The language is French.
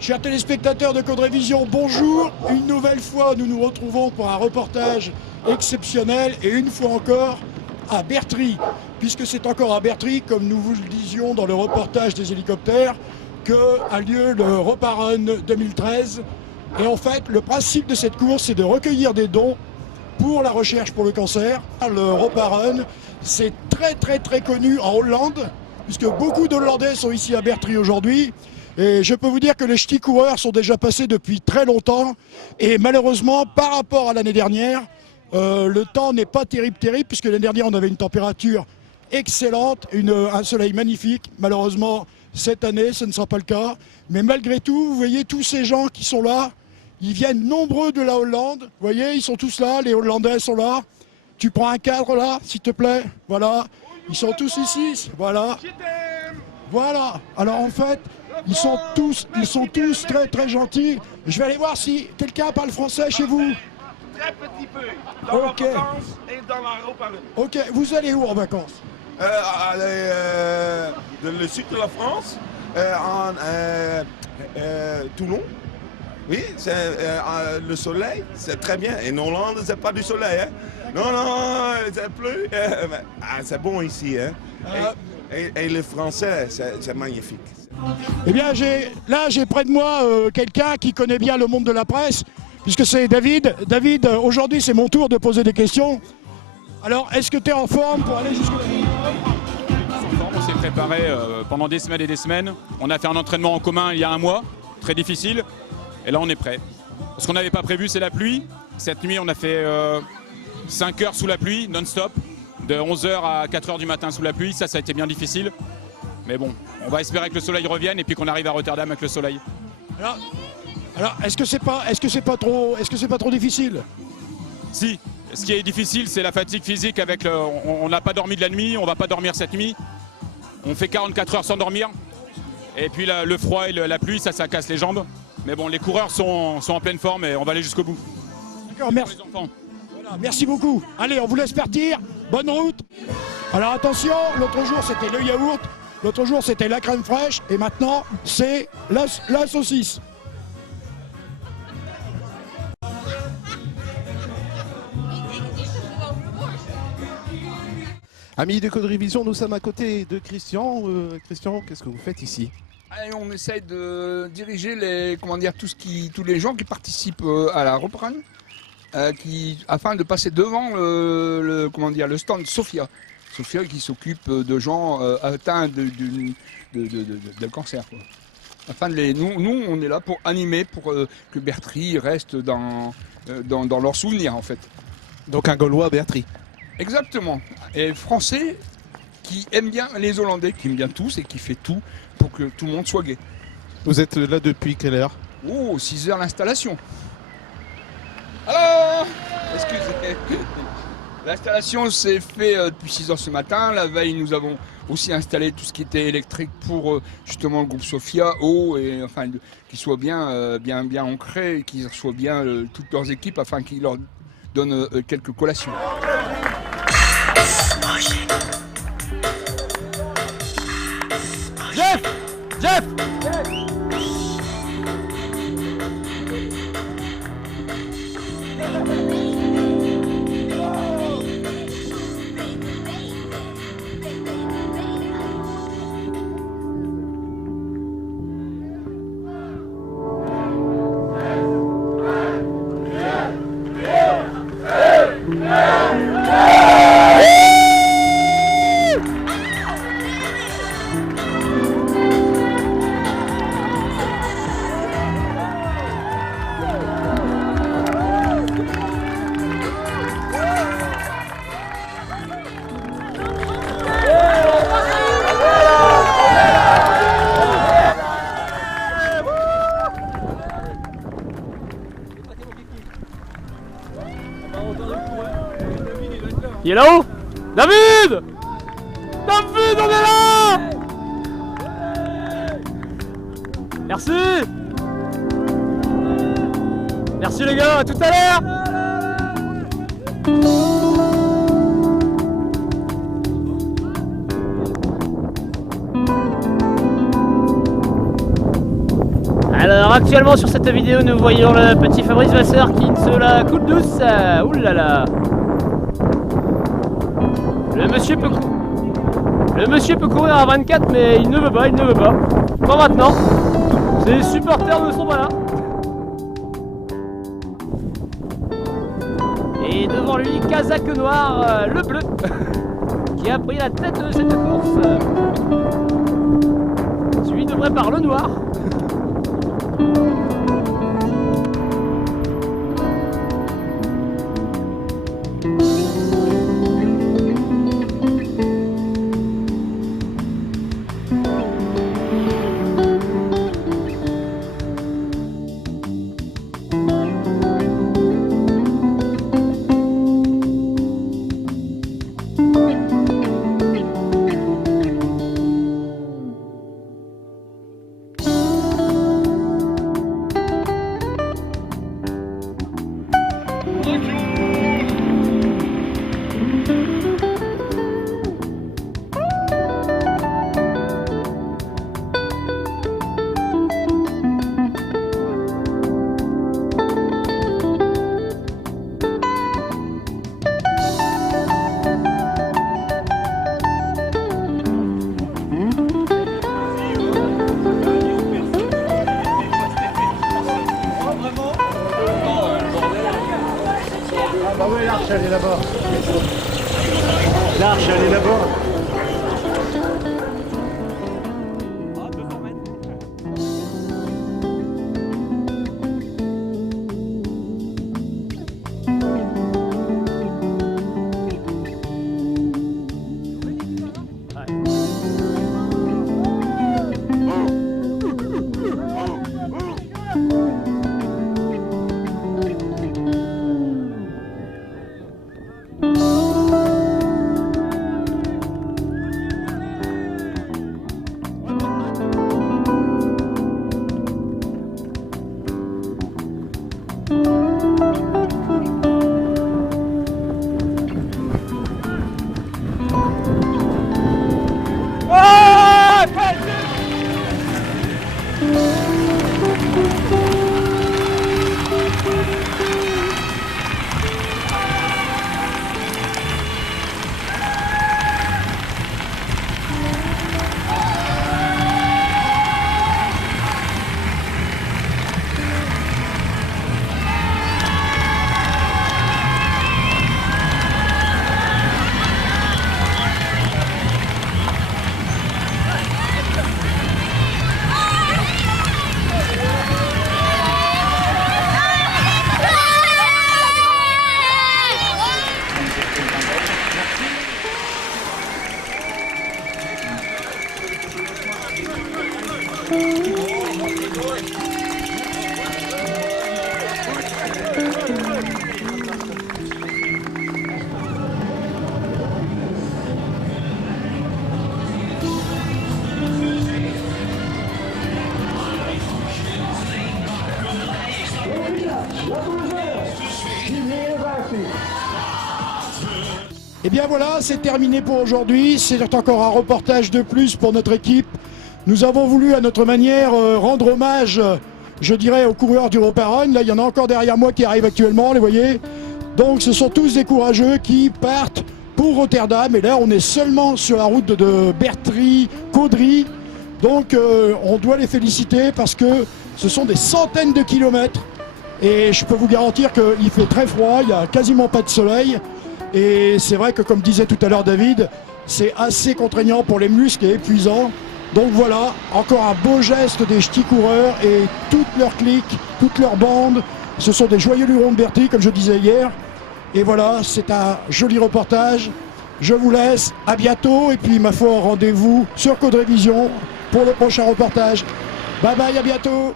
Chers téléspectateurs de Caudrévision, bonjour. Une nouvelle fois, nous nous retrouvons pour un reportage exceptionnel et une fois encore à Bertry, puisque c'est encore à Bertry, comme nous vous le disions dans le reportage des hélicoptères, qu'a lieu le Repas Run 2013. Et en fait, le principe de cette course, c'est de recueillir des dons pour la recherche pour le cancer. Le Repas Run, c'est très connu en Hollande, puisque beaucoup d'Hollandais sont ici à Bertry aujourd'hui. Et je peux vous dire que les ch'tis coureurs sont déjà passés depuis très longtemps. Et malheureusement, par rapport à l'année dernière, le temps n'est pas terrible, puisque l'année dernière, on avait une température excellente, un soleil magnifique. Malheureusement, cette année, ce ne sera pas le cas. Mais malgré tout, vous voyez tous ces gens qui sont là, ils viennent nombreux de la Hollande. Vous voyez, ils sont tous là, les Hollandais sont là. Tu prends un cadre là, s'il te plaît. Voilà, ils sont tous ici. Voilà. Voilà. Alors en fait, ils sont tous très gentils. Je vais aller voir si quelqu'un parle français chez vous. Très petit peu. Dans la vacances et dans la Repas Run. Ok, vous allez où en vacances? Le sud de la France, Toulon. Oui, le soleil, c'est très bien. Et en Hollande, c'est pas du soleil. Hein. Non, c'est plus. C'est bon ici. Hein. Et le français, c'est magnifique. Eh bien, j'ai près de moi quelqu'un qui connaît bien le monde de la presse, puisque c'est David. David, aujourd'hui, c'est mon tour de poser des questions. Alors, est-ce que tu es en forme pour aller jusqu'au bout? On s'est préparé pendant des semaines et des semaines. On a fait un entraînement en commun il y a un mois, très difficile. Et là, on est prêt. Ce qu'on n'avait pas prévu, c'est la pluie. Cette nuit, on a fait 5 heures sous la pluie, non-stop, de 11h à 4h du matin sous la pluie. Ça a été bien difficile. Mais bon, on va espérer que le soleil revienne et puis qu'on arrive à Rotterdam avec le soleil. Alors est-ce que c'est pas trop difficile? Si. Ce qui est difficile, c'est la fatigue physique avec on n'a pas dormi de la nuit, on va pas dormir cette nuit. On fait 44 heures sans dormir. Et puis le froid et la pluie, ça casse les jambes. Mais bon, les coureurs sont en pleine forme et on va aller jusqu'au bout. D'accord, merci. Voilà, merci beaucoup. Allez, on vous laisse partir. Bonne route. Alors attention, l'autre jour c'était le yaourt, l'autre jour c'était la crème fraîche et maintenant c'est la saucisse. Amis de Caudrévision, nous sommes à côté de Christian. Christian, qu'est-ce que vous faites ici? Et on essaye de diriger tous les gens qui participent à la Repas Run, afin de passer devant le stand Sophia. Sophia qui s'occupe de gens atteints de cancer. Quoi. Afin de nous, on est là pour animer, pour que Bertry reste dans leurs souvenirs en fait. Donc un Gaulois à Bertry. Exactement. Et Français qui aime bien les Hollandais, qui aime bien tous et qui fait tout pour que tout le monde soit gai. Vous êtes là depuis quelle heure? Oh, 6 heures l'installation. Alors, excusez. L'installation s'est faite depuis 6 heures ce matin. La veille, nous avons aussi installé tout ce qui était électrique pour justement le groupe Sophia, et enfin qu'ils soient bien ancrés, qu'ils reçoivent bien toutes leurs équipes afin qu'ils leur donnent quelques collations. Jeff! Il est là-haut? David! David, on est là! Merci! Merci les gars, à tout à l'heure! Alors actuellement sur cette vidéo, nous voyons le petit Fabrice Vasseur qui se la coule douce. Ouh là là. Le monsieur peut courir à 24, mais il ne veut pas, Pas maintenant. Ses supporters ne sont pas là. Et devant lui, casaque noir, le bleu, qui a pris la tête de cette course. Suivi de près par le noir. Ah oui, l'arche elle est là-bas. L'arche elle est là-bas. Et bien voilà, c'est terminé pour aujourd'hui. C'est encore un reportage de plus pour notre équipe. Nous avons voulu à notre manière rendre hommage, je dirais, aux coureurs du Roparon. Là, il y en a encore derrière moi qui arrivent actuellement, les voyez. Donc ce sont tous des courageux qui partent pour Rotterdam. Et là, on est seulement sur la route de Bertry-Caudry. Donc on doit les féliciter parce que ce sont des centaines de kilomètres. Et je peux vous garantir qu'il fait très froid, il n'y a quasiment pas de soleil. Et c'est vrai que, comme disait tout à l'heure David, c'est assez contraignant pour les muscles et épuisant. Donc voilà, encore un beau geste des ch'tis coureurs et toute leur clique, toute leur bande. Ce sont des joyeux lurons de Bertry, comme je disais hier. Et voilà, c'est un joli reportage. Je vous laisse, à bientôt. Et puis, ma foi, rendez-vous sur Caudry Vision pour le prochain reportage. Bye bye, à bientôt.